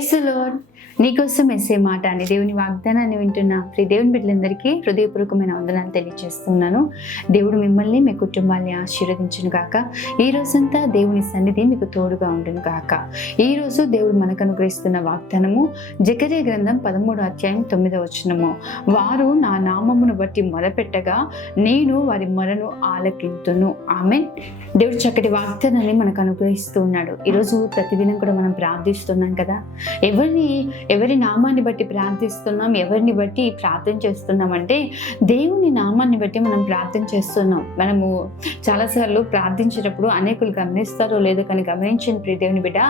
Praise the lord. నీకోసం ఎస్సే మాట అని దేవుని వాగ్దానాన్ని వింటున్న ప్రియ దేవుని బిడ్డలందరికీ హృదయపూర్వకమైన వందనాలు తెలియజేస్తున్నాను. దేవుడు మిమ్మల్ని మీ కుటుంబాన్ని ఆశీర్వదించును గాక. ఈ రోజంతా దేవుని సన్నిధి మీకు తోడుగా ఉండును గాక. ఈ రోజు దేవుడు మనకు అనుగ్రహిస్తున్న వాగ్దానము జకర్యా గ్రంథం 13:9. వారు నా నామమును బట్టి మొరపెట్టగా నేను వారి మొరను ఆలకింతును. ఆమేన్. దేవుడు చక్కటి వాగ్దానాన్ని మనకు అనుగ్రహిస్తూ ఉన్నాడు. ఈరోజు ప్రతిదినం కూడా మనం ప్రార్థిస్తున్నాం కదా. ఎవరి నామాన్ని బట్టి ప్రార్థిస్తున్నాం, ఎవరిని బట్టి ప్రార్థన చేస్తున్నాం అంటే దేవుని నామాన్ని బట్టి మనం ప్రార్థన చేస్తున్నాం. మనము చాలాసార్లు ప్రార్థించేటప్పుడు అనేకులు గమనిస్తారో లేదో కానీ గమనించిన ప్రియ దేవుని బిడ్డ,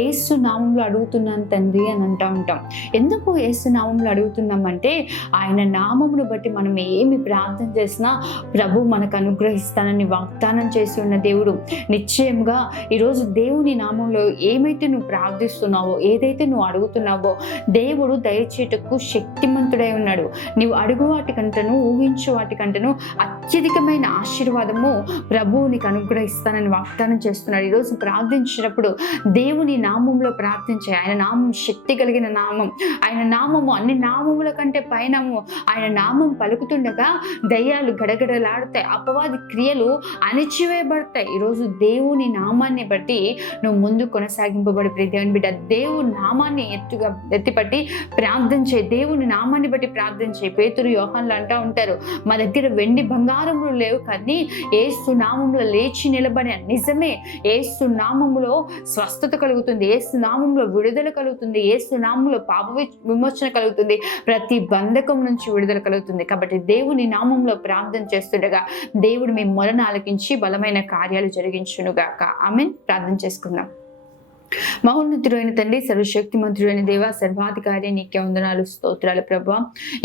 యేసు నామంలో అడుగుతున్నాను తండ్రి అని అంటూ ఉంటాం. ఎందుకు యేసు నామంలో అడుగుతున్నాం అంటే ఆయన నామమును బట్టి మనం ఏమి ప్రార్థన చేసినా ప్రభు మనకు అనుగ్రహిస్తానని వాగ్దానం చేసి ఉన్న దేవుడు. నిశ్చయంగా ఈరోజు దేవుని నామంలో ఏమైతే నువ్వు ప్రార్థిస్తున్నావో, ఏదైతే నువ్వు అడుగుతున్నావో దేవుడు దయచేటకు శక్తిమంతుడై ఉన్నాడు. నీవు అడుగు వాటికంటను, ఊహించు వాటికంటను అత్యధికమైన ఆశీర్వాదము ప్రభువు నీకు అనుగ్రహిస్తానని వాగ్దానం చేస్తున్నాడు. ఈరోజు ప్రార్థించినప్పుడు దేవుని నామంలో ప్రార్థించే. ఆయన నామం శక్తి కలిగిన నామం. ఆయన నామము అన్ని నామముల కంటే పైనము. ఆయన నామం పలుకుతుండగా దయ్యాలు గడగడలాడుతాయి, అపవాది క్రియలు అణిచివేయబడతాయి. ఈరోజు దేవుని నామాన్ని బట్టి నువ్వు ముందు కొనసాగింపబడి ప్రియ దేవుని బిడ్డ, దేవుని నామాన్ని ఎత్తిపట్టి ప్రార్థన చేయి. దేవుని నామాన్ని బట్టి ప్రార్థన చేయి. పేతురు, యోహాన్లు అంటూ ఉంటారు, మా దగ్గర వెండి బంగారములు లేవు కానీ యేసు నామంలో లేచి నిలబడే. నిజమే, యేసు నామంలో స్వస్థత కలుగుతుంది, యేసు నామంలో విడుదల కలుగుతుంది, యేసు నామంలో పాప విమోచన కలుగుతుంది, ప్రతి బంధకం నుంచి విడుదల కలుగుతుంది. కాబట్టి దేవుని నామంలో ప్రార్థన చేస్తుండగా దేవుడు మీ మొరను ఆలకించి బలమైన కార్యాలు జరిగించునుగాక. ఆమేన్. ప్రార్థన చేసుకుందాం. మహోన్నతుడైన తండ్రి, సర్వశక్తిమంతుడైన దేవ, సర్వాధికారి నీకే వందనాలు, స్తోత్రాలు ప్రభువా.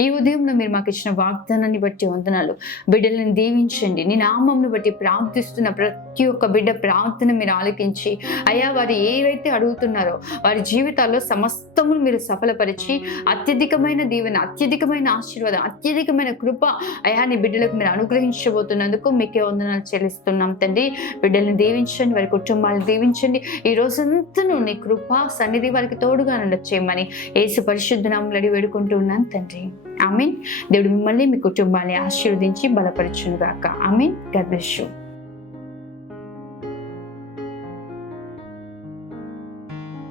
ఈ ఉదయంలో మీరు మాకు ఇచ్చిన వాగ్దానాన్ని బట్టి వందనాలు. బిడ్డలను దీవించండి. నీ నామంను బట్టి ప్రార్థిస్తున్న ప్రతి ఒక్క బిడ్డ ప్రార్థన మీరు ఆలకించి అయ్యా, వారు ఏవైతే అడుగుతున్నారో వారి జీవితాల్లో సమస్తమును మీరు సఫలపరిచి అత్యధికమైన దీవెన, అత్యధికమైన ఆశీర్వాదం, అత్యధికమైన కృప అయా నీ బిడ్డలకు మీరు అనుగ్రహించబోతున్నందుకు మీకే వందనాలు చెల్లిస్తున్నాం తండ్రి. బిడ్డలను దీవించండి, వారి కుటుంబాలను దీవించండి. ఈ రోజంతా నీ కృపా సన్నిధి వారికి తోడుగా ఉండొచ్చేయమని యేసు పరిశుద్ధ నామములో అడిగి వేడుకుంటూ ఉన్నాను తండ్రి. ఆమేన్. దేవుడు మిమ్మల్ని మీ కుటుంబాన్ని ఆశీర్వదించి బలపరచును గాక. ఆమేన్. God bless you.